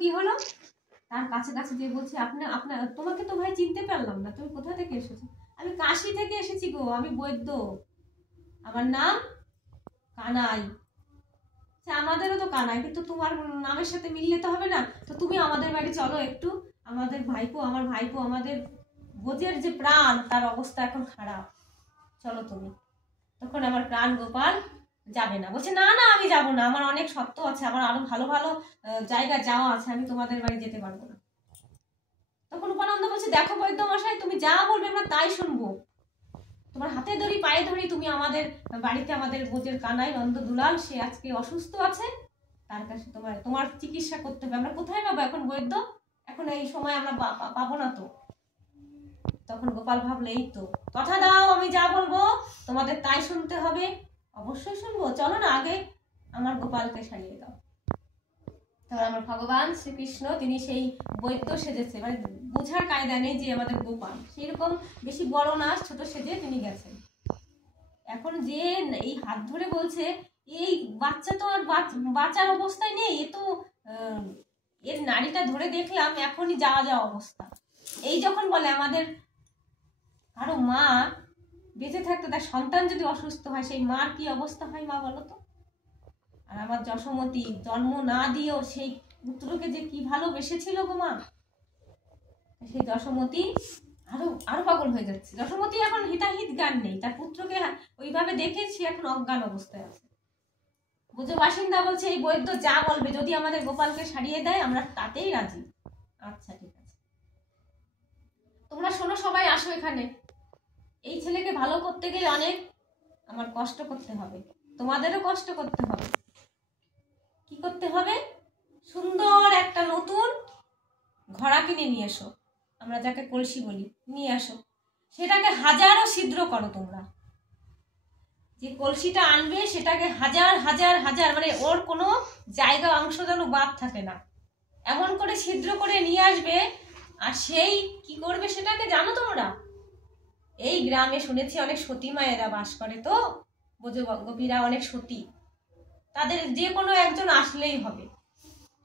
কি হলো, তার কাছে কাছে দিয়ে বলছে তোমাকে তো ভাই চিনতে পারলাম না, তুমি কোথা থেকে এসেছো? আমি কাশি থেকে এসেছি গো, আমি বৈদ্য, আমার নাম কানাই। আমাদেরও তো কানাই, কিন্তু তোমার নামের সাথে মিললে তো হবে না, তো তুমি আমাদের বাড়ি চলো একটু, আমার ভাইপো আমাদের বোঝের যে প্রাণ, তার অবস্থা এখন খারাপ, চলো তুমি। তখন আমার প্রাণ গোপাল যাবে না, বলছে না না আমি যাবো না, আমার অনেক সত্য আছে, আমার আরো ভালো ভালো জায়গা যাওয়া আছে, আমি তোমাদের বাড়ি যেতে পারবো না। তখন উপানন্দ বলছে দেখো বৈদ্য মশাই, তুমি যা বলবে আমরা তাই শুনবো, তোমার হাতে ধরি পায়ে ধরি তুমি আমাদের বাড়িতে, আমাদের বোঝের কানাই নন্দ দুলাল, সে আজকে অসুস্থ আছে, তার কাছে তোমার চিকিৎসা করতে হবে, আমরা কোথায় পাবো এখন বৈদ্য, এখন এই সময় আমরা পাবো না তো। তখন গোপাল ভাবলে এই তো কথা দাও, আমি যা বলবো তোমাদের তাই শুনতে হবে। অবশ্যই শুনবো, চলো না আগে আমার গোপালকে সারিয়ে দাও। তারপর আমার ভগবান শ্রীকৃষ্ণ তিনি সেই বৈদ্য সেজেছে, মানে বোঝার কায়দা নেই যে আমাদের গোপাল, সেইরকম বেশি বড় না, ছোট সেজে তিনি গেছেন। এখন যে এই হাত ধরে বলছে, এই বাচ্চা তো আর বাঁচার অবস্থায় নেই, এ তো এর নাড়িটা ধরে দেখলাম এখনই যাওয়া যাওয়া অবস্থা। এই যখন বলে আমাদের কারো মা বেঁচে থাকতে তার সন্তান যদি অসুস্থ হয়, সেই মার কি অবস্থা হয় মা বলো তো। আর আমার যশোমতী জন্ম না দিয়েও সেই পুত্রকে যে কি ভালোবেসেছিল গো মা, সেই যশোমতী আরো আরো পাগল হয়ে যাচ্ছে। যশোমতী এখন হিতাহিত জ্ঞান নেই, তার পুত্রকে ওইভাবে দেখে সে এখন অজ্ঞান অবস্থায় আছে। বুঝো বাসিন্দা বলছে এই বৈদ্য যা বলবে, যদি আমাদের গোপালকে সারিয়ে দেয় আমরা তাতেই রাজি। আচ্ছা ঠিক আছে, তোমরা শোনো সবাই আসো এখানে, এই ছেলেকে ভালো করতে গেলে অনেক আমার কষ্ট করতে হবে, তোমাদেরও কষ্ট করতে হবে। কি করতে হবে? সুন্দর একটা নতুন ঘড়া কিনে নিয়ে এসো, আমরা যাকে কলসি বলি, নিয়ে আসো, সেটাকে হাজারো ছিদ্র করো তোমরা। যে কলসিটা আনবে সেটাকে হাজার হাজার হাজার, মানে ওর কোনো জায়গা অংশ যেন বাদ থাকে না, এমন করে ছিদ্র করে নিয়ে আসবে। আর সেই কি করবে সেটাকে জানো তোমরা? এই গ্রামে শুনেছি অনেক সতী মায়েরা বাস করে, তো গোপীরা অনেক সতী, তাদের যে কোনো একজন আসলেই হবে।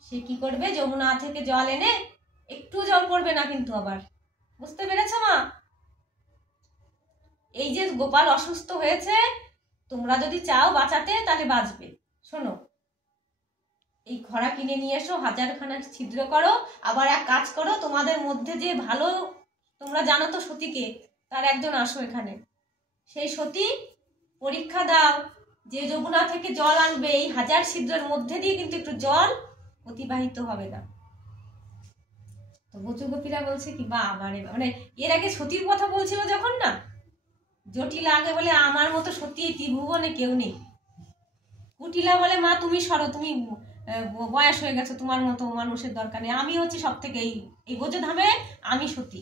সে কি করবে, যমুনা থেকে জল এনে, একটু জল পড়বে না কিন্তু, আবার বুঝতে পেরেছো মা? এই যে গোপাল অসুস্থ হয়েছে, তোমরা যদি চাও বাঁচাতে তাহলে বাঁচবে। শোনো, এই ঘড়া কিনে নিয়ে এসো, হাজারখানা ছিদ্র করো, আবার এক কাজ করো, তোমাদের মধ্যে যে ভালো, তোমরা জানো তো সতীকে, তার একজন আসো এখানে, সেই সতী পরীক্ষা দাও যে যমুনা থেকে জল আনবে, এই হাজার ছিদ্রের মধ্যে দিয়ে কিন্তু একটু জল অতিবাহিত হবে না। তো ব্রজগোপীরা বলছে কি বা আমারে, মানে এর আগে সতীর কথা বলছিল যখন না, জটিলা আগে বলে আমার মতো সত্যি এই ত্রিভুবনে কেউ নেই। কুটিলা বলে মা তুমি সরো, তুমি বয়স হয়ে গেছে, তোমার মতো মানুষের দরকার নেই, আমি হচ্ছে সব থেকে এই ব্রজধামে আমি সতী।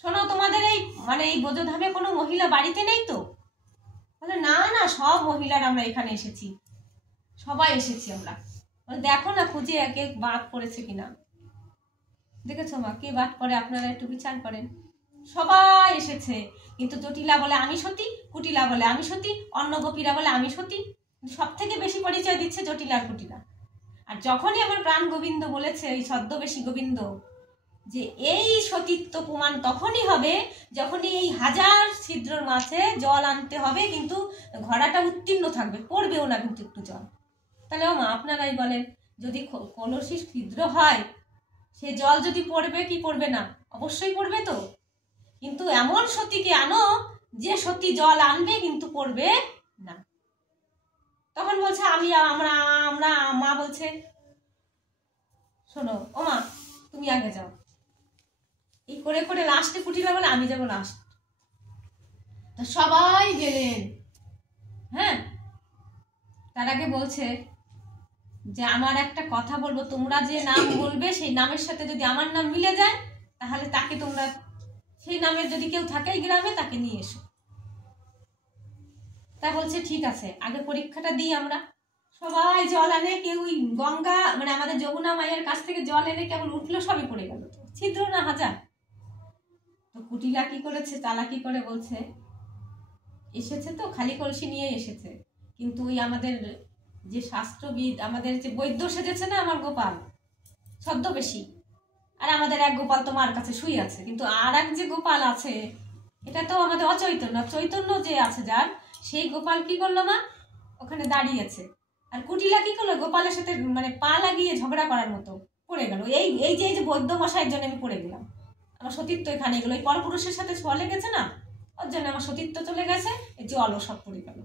শোনো তোমাদের এই মানে এই ব্রজধামে কোনো মহিলা বাড়িতে নেই তো? বলে না না, সব মহিলারা আমরা এখানে এসেছি, সবাই এসেছি আমরা। দেখো না খুঁজে একে বাদ পড়েছে কিনা, দেখেছো মা কে বাদ পড়ে, আপনারা একটু বিচার করেন। সবাই এসেছে, কিন্তু জটিলা বলে আমি সতী, কুটিলা বলে আমি সতী, অন্য গোপীরা বলে আমি সতী, সব থেকে বেশি পরিচয় দিচ্ছে জটিলা আর কুটিলা। আর যখনই আমার প্রাণ গোবিন্দ বলেছে, এই ছদ্মবেশী গোবিন্দ, যে এই সতীত্ব প্রমাণ তখনই হবে যখনই এই হাজার ছিদ্রর মাঝে জল আনতে হবে, কিন্তু ঘড়াটা উত্তীর্ণ থাকবে, পড়বেও না কিন্তু একটু জল। তাহলে ও মা আপনারাই বলেন, যদি কলসি ছিদ্র হয়, সে জল যদি পড়বে কি পড়বে না? অবশ্যই পড়বে তো, কিন্তু এমন সতীকে আনো যে সতী জল আনবে কিন্তু পড়বে না। তখন বলছে আমরা আমরা মা বলছে শোনো ও মা তুমি আগে যাও, এই করে করে লাস্টে কুটিলা বলে আমি যাবো লাস্ট। তো সবাই গেলেন। হ্যাঁ, তার আগে বলছে যে আমার একটা কথা বলবো, তোমরা যে নাম বলবে সেই নামের সাথে যদি আমার নাম মিলে যায়, তাহলে তাকে তোমরা, সেই নামের যদি কেউ থাকে এই গ্রামে, তাকে নিয়ে এসো। তা বলছে ঠিক আছে, আগে পরীক্ষাটা দিই আমরা। সবাই জল আনে, কেউ গঙ্গা মানে আমাদের যমুনা মায়ের কাছ থেকে জল এনে কেমন উঠলো, সবই পড়ে গেল, ছিদ্র না হাজার। তো কুটিলা কি করেছে, চালাকি করে বলছে এসেছে তো খালি কলসি নিয়ে এসেছে, কিন্তু ওই আমাদের যে শাস্ত্রবিদ, আমাদের যে বৈদ্য সেজেছে না আমার গোপাল, ছদ্মবেশী। আর আমাদের এক গোপাল তো মার কাছে শুয়ে আছে, কিন্তু আর এক যে গোপাল আছে এটা তো আমাদের অচৈতন্য। চৈতন্য যে আছে যার, সেই গোপাল কি করলো মা, ওখানে দাঁড়িয়েছে। আর কুটিলা কি করলো, গোপালের সাথে মানে পা লাগিয়ে ঝগড়া করার মতো পড়ে গেল। এই যে বৈদ্য মশাইয়ের জন্য আমি পড়ে গেলাম, আমার সতীত্ব এখানে গেলো। এই পরপুরুষের সাথে ছোঁয়া লেগেছে না, ওর জন্য আমার সতীত্ব চলে গেছে, এই জলও সব পড়ে গেল।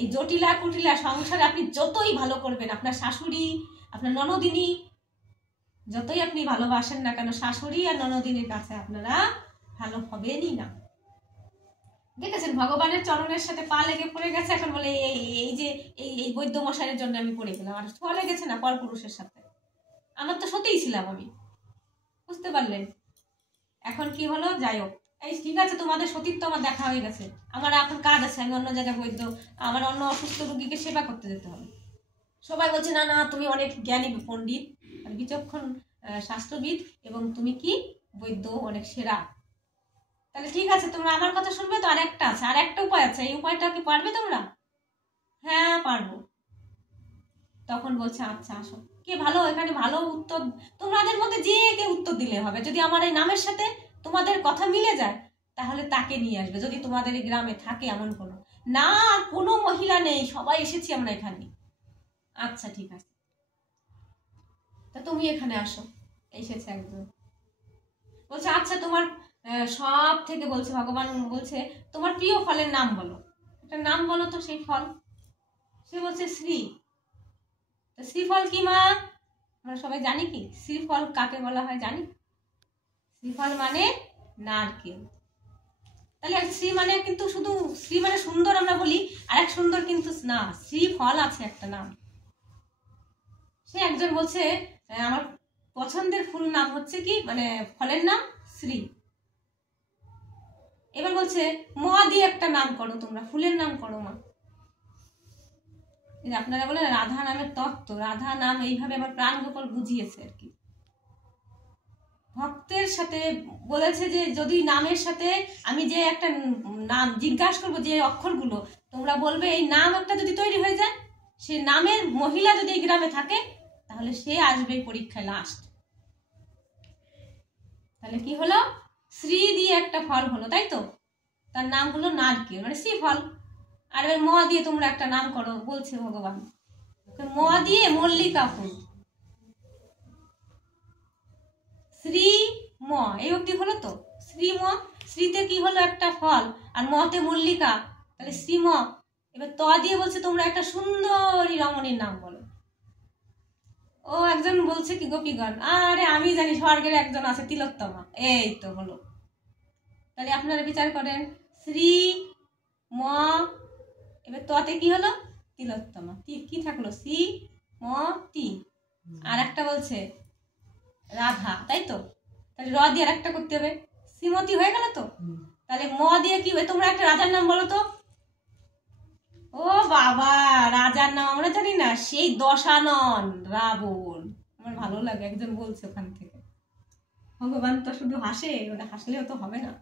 এই জটিলা কুটিলা সংসারে আপনি যতই ভালো করবেন, আপনার শাশুড়ি, আপনার ননদিনী, যতই আপনি ভালোবাসেন না কেন, শাশুড়ি আর ননদিনীর কাছে আপনারা ভালো হবেনই না। দেখেছেন, ভগবানের চরণের সাথে পা লেগে পড়ে গেছে, এখন বলে এই যে এই বৈদ্য মশাইয়ের জন্য আমি পড়ে গেলাম। আর ছোঁয়া লেগেছে না পরপুরুষের সাথে, আমার তো সত্যিই ছিলাম আমি, বুঝতে পারলেন? এখন কি হলো, যাই হোক, এই ঠিক আছে, তোমাদের সতীত্ব আমার দেখা হয়ে গেছে, আমার এখন কাজ আছে, আমি অন্য জায়গায় বৈদ্য, আমার অন্য অসুস্থ রোগীকে সেবা করতে যেতে হবে। সবাই বলছে না না, তুমি অনেক জ্ঞানী পণ্ডিত, বিচক্ষণ শাস্ত্রবিদ, এবং তুমি কি বৈদ্য অনেক সেরা। তাহলে ঠিক আছে, তোমরা আমার কথা শুনবে তো। আর একটা আছে, আর একটা উপায় আছে, এই উপায়টা কি পারবে তোমরা? হ্যাঁ পারবো। তখন বলছে আচ্ছা আসো, কে ভালো এখানে ভালো উত্তর, তোমাদের মধ্যে যে কে উত্তর দিলে হবে। যদি আমার এই নামের সাথে তোমাদের কথা মিলে যায় তাহলে তাকে নিয়ে আসবে, যদি তোমাদের এই গ্রামে থাকে এমন কোনো না, কোনো মহিলা নেই, সবাই এসেছি আমরা এখানে। আচ্ছা ঠিক আছে, তা তুমি এখানে আসো। এসেছে একজন, বলছে আচ্ছা তোমার সব থেকে, বলছে ভগবান বলছে তোমার প্রিয় ফলের নাম বলো, একটা নাম বলো তো সেই ফল। সে বলছে শ্রী। তো শ্রীফল কি মা? আমরা সবাই জানি কি শ্রীফল কাকে বলা হয় জানি? শ্রীফল মানে নারকেল। তাহলে শ্রী মানে কিন্তু শুধু শ্রী মানে সুন্দর আমরা বলি, আর এক সুন্দর কিন্তু না, শ্রীফল আছে একটা নাম। সে একজন বলছে আমার পছন্দের ফুল নাম হচ্ছে কি, মানে ফলের নাম শ্রী। এবার বলছে ম দিয়ে একটা নাম করো, তোমরা ফুলের নাম করো মা। আপনারা বলেন রাধা নামের তত্ত্ব, রাধা নাম এইভাবে আমার প্রাণ গোপাল বুঝিয়েছে আর কি। ভক্তের সাথে বলেছে যে যদি নামের সাথে আমি যে একটা নাম জিজ্ঞাসা করবো, যে অক্ষরগুলো তোমরা বলবে, এই নাম একটা যদি তৈরি হয়ে যায়, সে নামের মহিলা যদি এই গ্রামে থাকে তাহলে সে আসবে পরীক্ষায় লাস্ট। তাহলে কি হলো, শ্রী দিয়ে একটা ফল হলো, তাই তো? তার নাম হলো নারকেল, মানে শ্রীফল। আর এবার ম দিয়ে তোমরা একটা নাম করো, বলছে ভগবান। ম দিয়ে মল্লিকা ফুল, শ্রী ম, এই অবধি হলো তো। শ্রী ম, শ্রীতে কি হলো একটা ফল, আর মতে মল্লিকা, তাহলে শ্রীম। এবার ত দিয়ে বলছে তোমরা একটা সুন্দরী রমণীর নাম বলো। ও একজন বলছে কি গোপীগণ, আরে আমি জানি স্বর্গের একজন আছে তিলোত্তমা, এই তো হলো। তাহলে আপনারা বিচার করেন, শ্রী ম, এবার ততে কি হলো, তিলোত্তমা, কি থাকলো, শ্রী ম তি, আর একটা বলছে রাধা, তাই তো? তাহলে র দিয়ে আর একটা করতে হবে, শ্রীমতী হয়ে গেল তো। তাহলে ম দিয়ে কি হবে, তোমরা একটা রাজার নাম বলো তো। ও বাবা, রাজার নাম আমরা জানি না, সেই দশানন রাবণ। আমার ভালো লাগে, একজন বলছে ওখান থেকে। ভগবান তো শুধু হাসে, ওটা হাসলেও তো হবে না।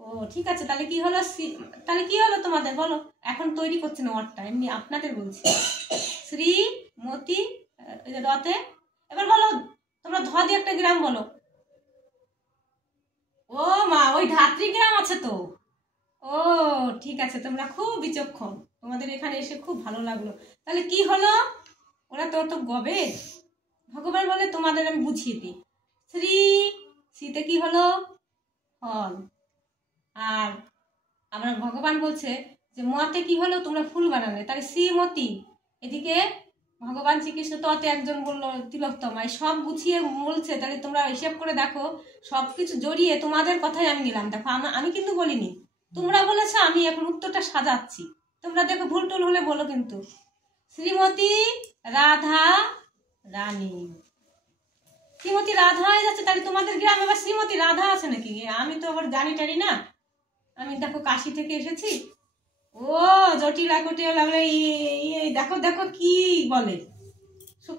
ও ঠিক আছে, তাহলে কি হলো, তাহলে কি হলো তোমাদের বলো। এখন তৈরি করছে না ওয়ার্ডটা, এমনি আপনাদের বলছি। শ্রীমতী রতে, এবার বলো তোমরা ধ দিয়ে একটা গ্রাম বলো। ও মা, ওই ধাত্রী গ্রাম আছে তো। ও ঠিক আছে, তোমরা খুব বিচক্ষণ, তোমাদের এখানে এসে খুব ভালো লাগলো। তাহলে কি হলো, ওরা তো গবে। ভগবান বলে তোমাদের আমি বুঝিয়ে দিই, শ্রী, শ্রীতে কি হলো ফল, আর আমরা ভগবান বলছে যে মতে কি হলো, তোমরা ফুল বানালে, তাহলে শ্রীমতী। এদিকে ভগবান শ্রীকৃষ্ণ ততে একজন বললো তিলোত্তমা, সব গুছিয়ে বলছে। তাহলে তোমরা হিসেব করে দেখো, সবকিছু জড়িয়ে তোমাদের কথাই আমি নিলাম। দেখো আমি কিন্তু বলিনি, তোমরা বলেছো, আমি এখন উত্তরটা সাজাচ্ছি। তোমরা দেখো ভুল টুল হলে বলো কিন্তু। শ্রীমতী রাধা রানী, শ্রীমতী রাধা হয়ে যাচ্ছে। তাহলে তোমাদের গ্রামে আবার শ্রীমতী রাধা আছে নাকি? আমি তো আবার জানি টানি না, আমি দেখো কাশি থেকে এসেছি। ও জটিলা কটিলা, দেখো দেখো কি বলে,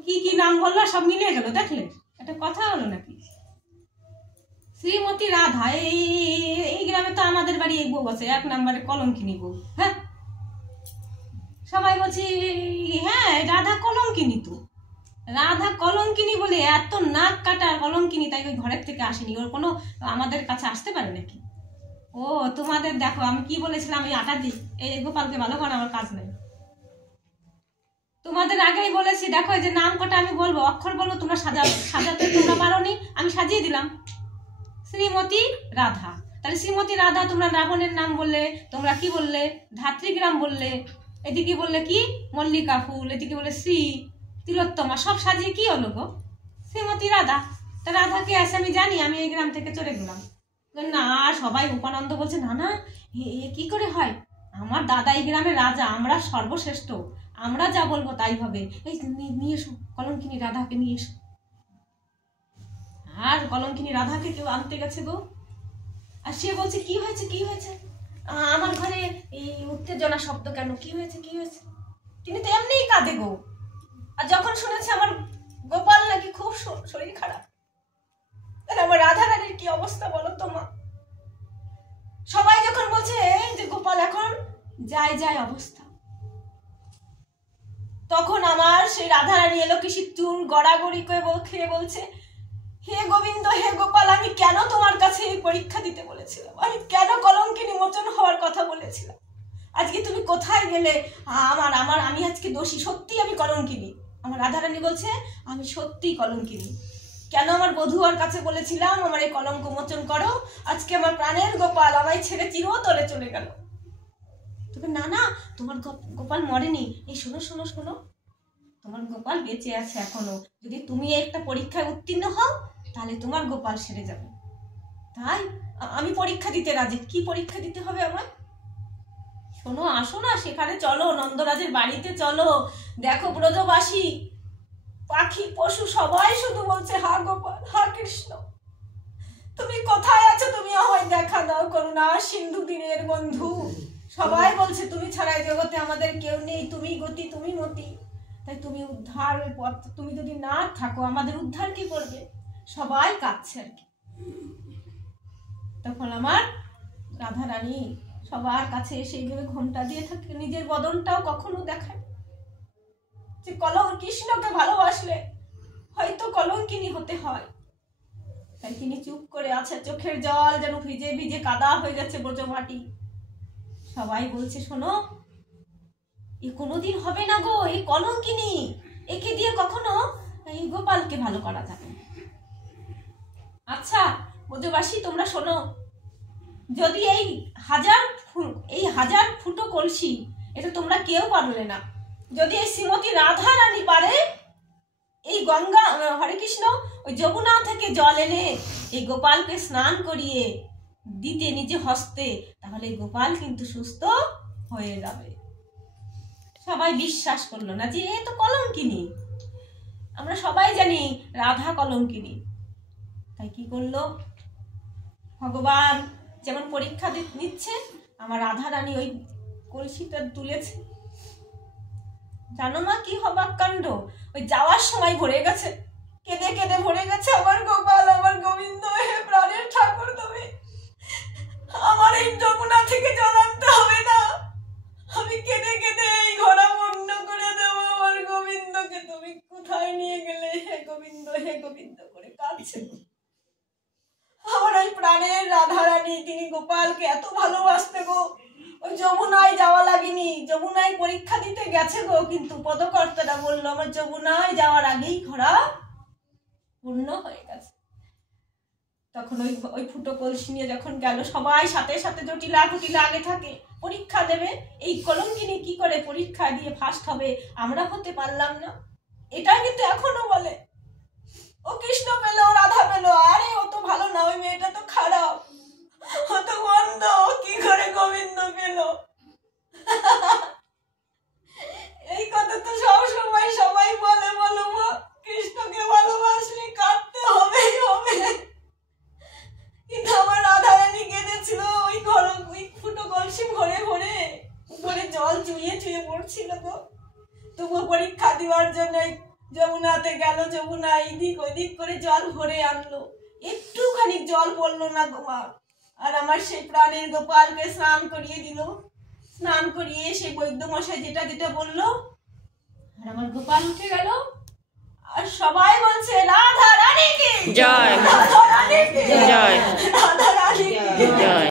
কি কি নাম বললো, সব মিলে গেল, দেখলে একটা কথা হলো নাকি। শ্রীমতী রাধা, এই গ্রামে তো আমাদের বাড়ি এই বউ আছে, 1 নম্বরে কলঙ্কিনী বউ। হ্যাঁ, সবাই বলছি হ্যাঁ রাধা কলঙ্কিনী তো, রাধা কলঙ্কিনী বলে এত নাক কাটা কলঙ্কিনী, তাই ওই ঘরের থেকে আসেনি। ওর কোনো আমাদের কাছে আসতে পারে নাকি? ও তোমাদের দেখো আমি কি বলেছিলাম, আমি আটা দিই, এই গোপালকে ভালো করে আমার কাজ নেই। তোমাদের আগেই বলেছি, দেখো এই যে নাম কটা আমি বলবো, অক্ষর বলবো, তোমরা সাজাতে তোমরা পারোনি, আমি সাজিয়ে দিলাম শ্রীমতী রাধা। তাহলে শ্রীমতী রাধা, তোমরা রাবণের নাম বললে, তোমরা কি বললে ধাত্রীগ্রাম বললে, এদিকে বললে কি মল্লিকা ফুল, এদিকে বললে শ্রী তিলোত্তমা, সব সাজিয়ে কি হলো গো শ্রীমতী রাধা। তা রাধা কে আছে আমি জানি, আমি এই গ্রাম থেকে চলে গেলাম। না সবাই উপানন্দ বলছে না না এ কি করে হয়, আমার দাদা এই গ্রামের রাজা, আমরা সর্বশ্রেষ্ঠ, আমরা যা বলবো তাই হবে। এই নিয়ে এসো কলঙ্কিনী রাধাকে নিয়ে এসো। আর কলঙ্কিনী রাধাকে কেউ আনতে গেছে গো, আর সে বলছে কি হয়েছে কি হয়েছে, আমার ঘরে এই উত্তেজনা শব্দ কেন, কি হয়েছে কি হয়েছে। তিনি তো এমনিই কাঁদে গো। আর যখন শুনেছে আমার গোপাল নাকি খুব শরীর খারাপ, তাহলে আমার রাধা রানীর কি অবস্থা বলো তো মা। সবাই যখন বলছে যে গোপাল এখন যায় যায় অবস্থা, তখন আমার সেই রাধা রানী এলো কি চুল গড়াগড়ি করে খেয়ে বলছে, হে গোবিন্দ হে গোপাল, আমি কেন তোমার কাছে এই পরীক্ষা দিতে বলেছিলাম, আমি কেন কলঙ্কিনী মোচন হওয়ার কথা বলেছিলাম, আজকে তুমি কোথায় গেলে। আমি আজকে দোষী, সত্যি আমি কলঙ্কিনী। আমার রাধারানী বলছে আমি সত্যি কলঙ্কিনী, কেন আমার বধুয়ার কাছে বলেছিলাম আমার এই কলঙ্ক মোচন করো, আজকে আমার প্রাণের গোপাল আমায় ছেড়ে চিরতরে চলে গেল। তবে না না তোমার গোপাল মরেনি, এই শোনো শোনো শোনো, তোমার গোপাল বেঁচে আছে এখনো, যদি তুমি একটা পরীক্ষায় উত্তীর্ণ হও তাহলে তোমার গোপাল সেরে যাবে। তাই আমি পরীক্ষা দিতে রাজি। কি পরীক্ষা দিতে হবে আমার? শোনো আসো না সেখানে, চলো নন্দরাজের বাড়িতে চলো, দেখো ব্রজবাসী পাখি পশু সবাই শুধু বলছে হা গোপাল হা কৃষ্ণ, তুমি কোথায় আছো, তুমি আমায় দেখা দাও করুণা সিন্ধু তীরের বন্ধু। সবাই বলছে তুমি ছাড়া জগতে আমাদের কেউ নেই, তুমি গতি তুমি মতি, তাই তুমি উদ্ধার পথ, তুমি যদি না থাকো আমাদের উদ্ধার কি করবে। সবাই কাঁদছে আর কি। তখন আমার রাধা রানী সবার কাছে এসে এইভাবে ঘোমটা দিয়ে থাকে, নিজের বদনটাও কখনো দেখায়, যে কৃষ্ণকে ভালোবাসলে হয়তো কলঙ্কিনী হতে হয়। তাই তিনি চুপ করে আছে, চোখের জল যেন ভিজে ভিজে কাদা হয়ে যাচ্ছে ব্রজমাটি। সবাই বলছে শোনো এ কোনোদিন হবে না গো, এই কলঙ্কিনী, একে দিয়ে কখনো এই গোপালকে ভালো করা যাবে। আচ্ছা ব্রজবাসী তোমরা শোনো, যদি এই হাজার ফুটো কলসি, এটা তোমরা কেউ পারলে না, যদি এই শ্রীমতী রাধা রানী পারে এই গঙ্গা হরে কৃষ্ণ ওই যমুনা থেকে জল এনে এই গোপালকে স্নান করিয়ে দিতে নিজে হস্তে, তাহলে গোপাল কিন্তু সুস্থ হয়ে যাবে। সবাই বিশ্বাস করলো না, যে এ তো কলঙ্কিনী, আমরা সবাই জানি রাধা কলঙ্কিনী। তাই কি করলো ভগবান, যেমন পরীক্ষা নিচ্ছে, আমার রাধা রানী ওই কলসিটা তুলেছে। জানো মা কি হবাক কাণ্ড, ওই যাওয়ার সময় ভরে গেছে, কেঁদে কেঁদে ভরে গেছে, আমার গোপাল আমার গোবিন্দ হে প্রাণের ঠাকুর, তুমি আমার এই যমুনা থেকে জল আনতে হবে না, আমি কেঁদে কেঁদে এই ঘোড়া বন্ধ করে দেবো, আমার গোবিন্দকে তুমি কোথায় নিয়ে গেলে হে গোবিন্দ করে কাঁদছে। আমার ওই প্রাণের রাধা রানী, তিনি গোপালকে এত ভালোবাসতে গো, ওই যমুনায় যাওয়া লাগেনি, যমুনায় পরীক্ষা দিতে গেছে গো, কিন্তু পদকর্তারা বললো আমার যমুনায় যাওয়ার আগেই ঘোড়া পূর্ণ হয়ে গেছে। তখন ওই ফুটো কলসি নিয়ে যখন গেল, সবাই সাথে সাথে জটিলা কুটিলা আগে থাকে, পরীক্ষা দেবে, এই কলঙ্কিনী কি করে পরীক্ষা দিয়ে ফার্স্ট হবে, আমরা হতে পারলাম না। এটা কিন্তু এখনো বলে ও কৃষ্ণ পেল রাধা পেল, আরে ও তো ভালো না, ওই মেয়েটা তো খারাপ, ও তো বন্ধ, কি করে গোবিন্দ পেল। এই কথা তো সব সময় সবাই বলে, বলো মা কৃষ্ণকে ভালোবাসলে কাঁদতে হবে। কিন্তু আমার রাধা রানী কেঁদেছিল, ওই ফুটো কলসি ভরে ভরে উপরে জল চুইয়ে চুইয়ে পড়ছিল গো। তবুও পরীক্ষা দেওয়ার জন্য যমুনাতে গেল, যমুনা এদিক ওইদিক করে জল ভরে আনলো, একটুখানি জল পড়লো না গো মা। আর আমার সেই প্রাণের গোপালকে স্নান করিয়ে দিল, স্নান করিয়ে সেই বৈদ্য মশাই যেটা যেটা বললো, আর আমার গোপাল উঠে গেল। আর সবাই বলছে রাধা রানী কি জয়।